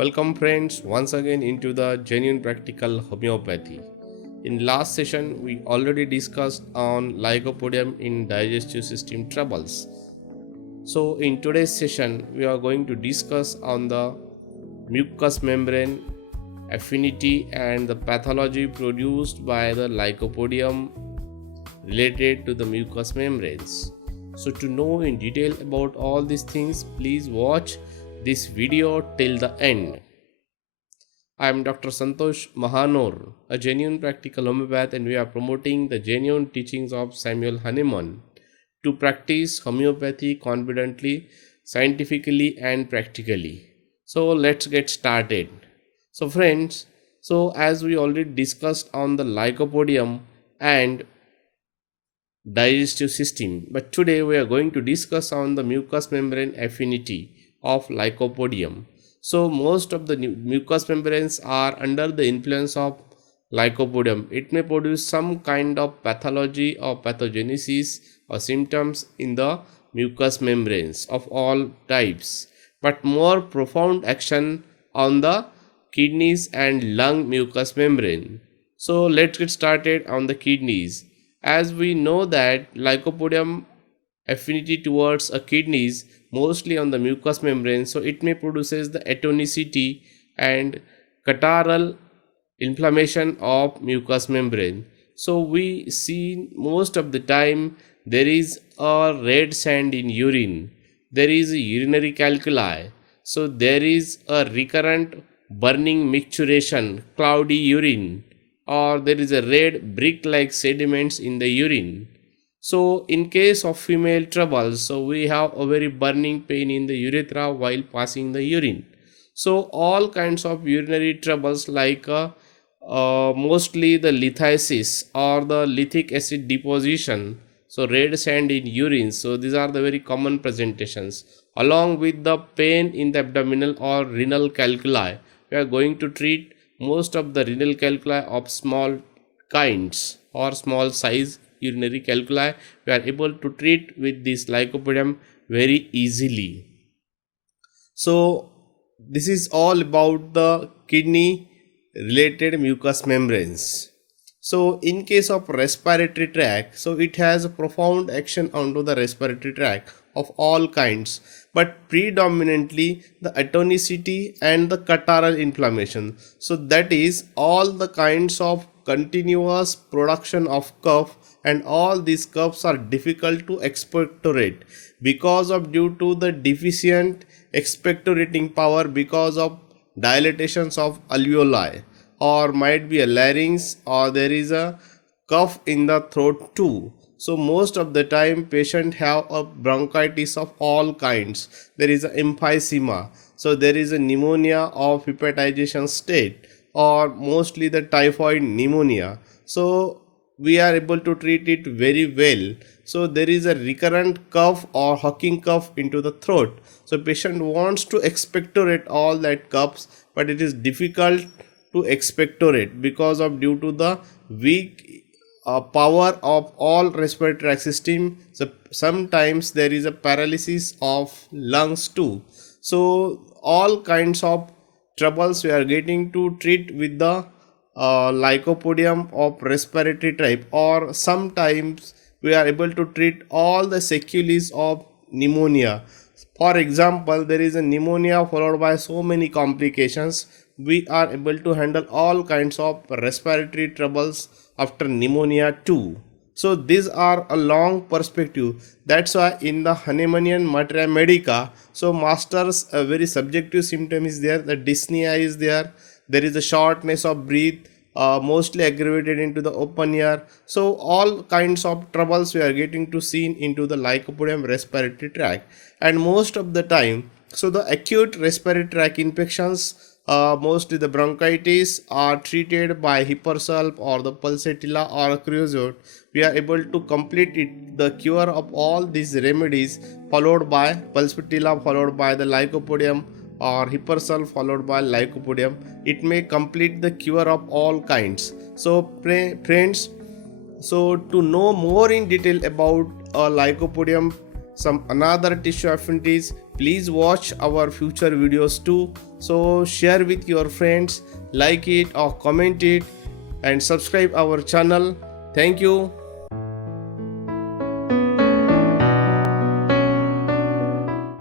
Welcome friends once again into the genuine practical homeopathy. In last session we already discussed on lycopodium in digestive system troubles. So in today's session we are going to discuss on the mucous membrane affinity and the pathology produced by the lycopodium related to the mucous membranes. So to know in detail about all these things, please watch this video till the end. I am Dr. Santosh Mahanor, a genuine practical homeopath, and we are promoting the genuine teachings of Samuel Hahnemann to practice homeopathy confidently, scientifically, and practically. So let's get started. So friends, as we already discussed on the lycopodium and digestive system, but today we are going to discuss on the mucous membrane affinity of lycopodium. So most of the mucous membranes are under the influence of lycopodium. It may produce some kind of pathology or pathogenesis or symptoms in the mucous membranes of all types, but more profound action on the kidneys and lung mucous membrane. So let's get started on the kidneys. As we know that lycopodium affinity towards a kidneys mostly on the mucous membrane, so it may produces the atonicity and catarrhal inflammation of mucous membrane. So we see most of the time there is a red sand in urine, there is a urinary calculi, so there is a recurrent burning micturition, cloudy urine, or there is a red brick like sediments in the urine. So in case of female troubles, so we have a very burning pain in the urethra while passing the urine. So all kinds of urinary troubles like mostly the lithiasis or the lithic acid deposition, so red sand in urine, so these are the very common presentations. Along with the pain in the abdominal or renal calculi, we are going to treat most of the renal calculi of small kinds or small size urinary calculi. We are able to treat with this lycopodium very easily. So this is all about the kidney related mucous membranes. So in case of respiratory tract, so it has a profound action onto the respiratory tract of all kinds, but predominantly the atonicity and the catarrhal inflammation. So that is all the kinds of continuous production of cough, and all these coughs are difficult to expectorate because of due to the deficient expectorating power because of dilatations of alveoli, or might be a larynx, or there is a cough in the throat too. So most of the time patient have a bronchitis of all kinds, there is a emphysema, so there is a pneumonia of hepatization state, or mostly the typhoid pneumonia. So we are able to treat it very well. So there is a recurrent cough or hawking cough into the throat, so patient wants to expectorate all that coughs, but it is difficult to expectorate because of due to the weak power of all respiratory tract system. So sometimes there is a paralysis of lungs too. So all kinds of troubles we are getting to treat with the lycopodium of respiratory type, or sometimes we are able to treat all the sequelae of pneumonia. For example, there is a pneumonia followed by so many complications. We are able to handle all kinds of respiratory troubles after pneumonia too. So these are a long perspective. That's why in the Hahnemannian Materia Medica, so masters a very subjective symptom is there. The dyspnea is there. There is a shortness of breath, mostly aggravated into the open air. So all kinds of troubles we are getting to see into the lycopodium respiratory tract, and most of the time, so the acute respiratory tract infections, mostly the bronchitis, are treated by Hipersulf or the Pulsatilla or Creosote. We are able to complete it, the cure of all these remedies, followed by Pulsatilla, followed by the lycopodium, or Hipersulf followed by lycopodium. It may complete the cure of all kinds. So friends, so to know more in detail about lycopodium some another tissue affinities, please watch our future videos too. So share with your friends, like it or comment it, and subscribe our channel. Thank you.